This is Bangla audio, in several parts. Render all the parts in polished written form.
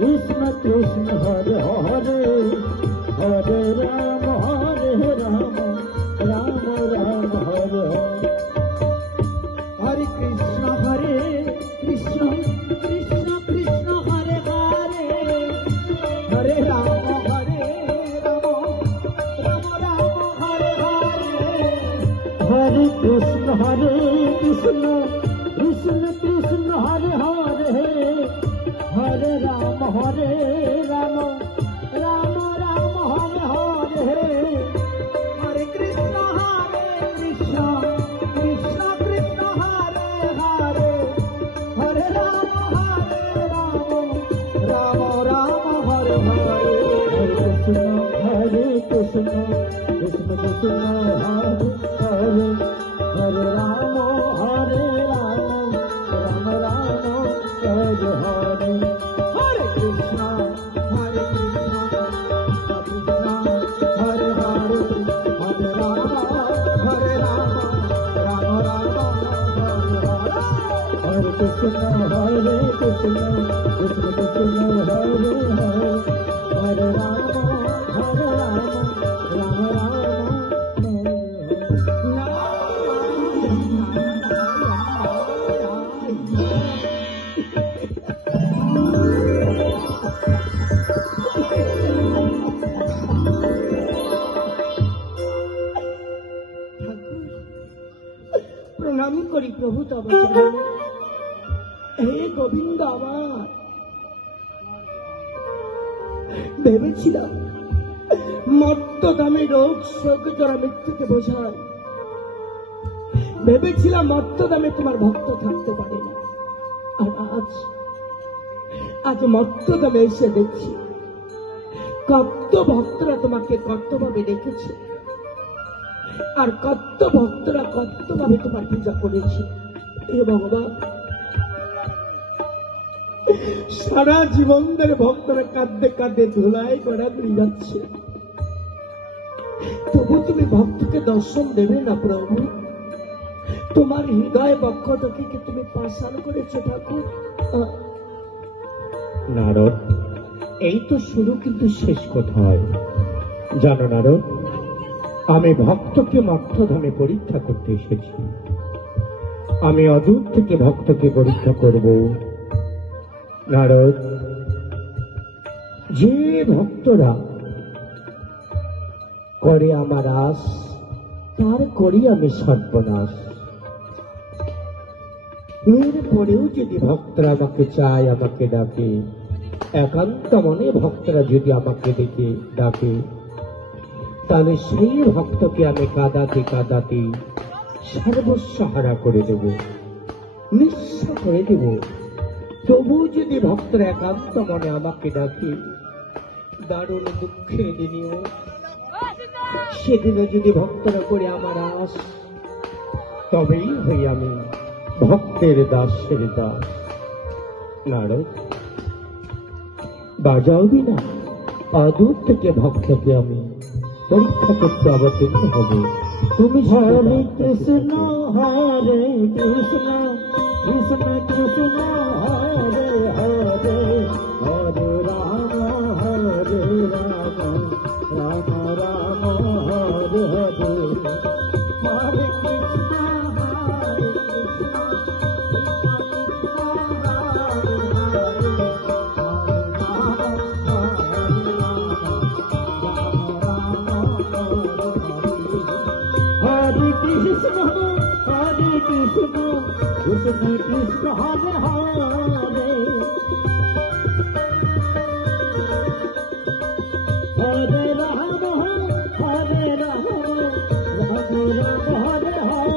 कृष्ण कृष्ण हरे हरे हरे राम राम राम हरे हरे कृष्ण कृष्ण कृष्ण कृष्ण हरे हरे हरे राम हरे कृष्ण कृष्ण कृष्ण कृष्ण हरे हरे हरे राम राम राम हरे हरे हरे कृष्ण कृष्ण कृष्ण कृष्ण हरे हरे हरे राम राम राम हरे हरे हरे कृष्ण कृष्ण कृष्ण हरे हरे हरे राम राम राम हरे हरे हरे कृष्ण हरे हरे हरे राम राम हरे कृष्ण कृष्ण कृष्ण हरे हरे हरे राम প্রণাম করি প্রভু তব চরণে। হে গোবিন্দ, আমার ভেবেছিলাম মত্ত দামে রোগ শোক জরা মৃত্যুকে বোঝায়, ভেবেছিলাম মত্ত দামে তোমার ভক্ত থাকতে পারে না। আর আজ মত্ত দামে এসে দেখছি কত ভক্তরা তোমাকে কতভাবে রেখেছে, আর কত ভক্তরা কতভাবে তোমার পূজা করেছে। হে ভগবান, সারা জীবন ধরে ভক্তরা কাঁদতে কাঁদতে ধুলাই গড়াগড়ি যাচ্ছে, তবু তুমি ভক্তকে দর্শন দেবে না প্রভু। তোমার হৃদয় বক্ষটাকে কি তুমি পাষাণ করেছো ঠাকুর? নারদ, এই তো শুরু, কিন্তু শেষ কোথায় জানো নারদ? আমি ভক্তকে মর্তধামে পরীক্ষা করতে এসেছি। আমি অদূর থেকে ভক্তকে পরীক্ষা করব। নারদ, যে ভক্তরা করে আমার আশ, তার করি আমি সর্বনাশ। এরপরেও যদি ভক্তরা আমাকে চায়, আমাকে ডাকে, একান্ত মনে ভক্তরা যদি আমাকে দেখে ডাকে, তাহলে সেই ভক্তকে আমি কাঁদাতে কাঁদাতে সর্বস্ব হারা করে দেব, নিঃস্ব করে দেব। তবু যদি ভক্তরা একান্ত মনে আমাকে ডাকে, দারুণ দুঃখের দিনেও সেদিনও যদি ভক্তরা করে আমার আশ, তবেই হই আমি ভক্তের দাসের দাস। নারদ, বাজাও বিনা অদূর থেকে ভক্তকে আমি পরীক্ষা করতে অবতীর্ণ হবে। তুমি হরে কৃষ্ণ কৃষ্ণ কৃষ্ণ হরে হরে হরে রাম রাম রাম হরে হরে হরে কৃষ্ণ कृष्ण कृष्ण हरे हरे हरे राम हरे राम राम हरे हरे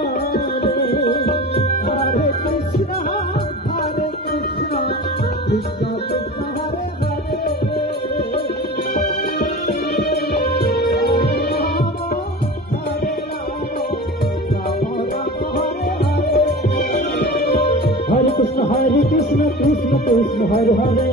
हरे कृष्ण कृष्ण कृष्ण हरे हरे हरे कृष्ण कृष्ण कृष्ण हरे हरे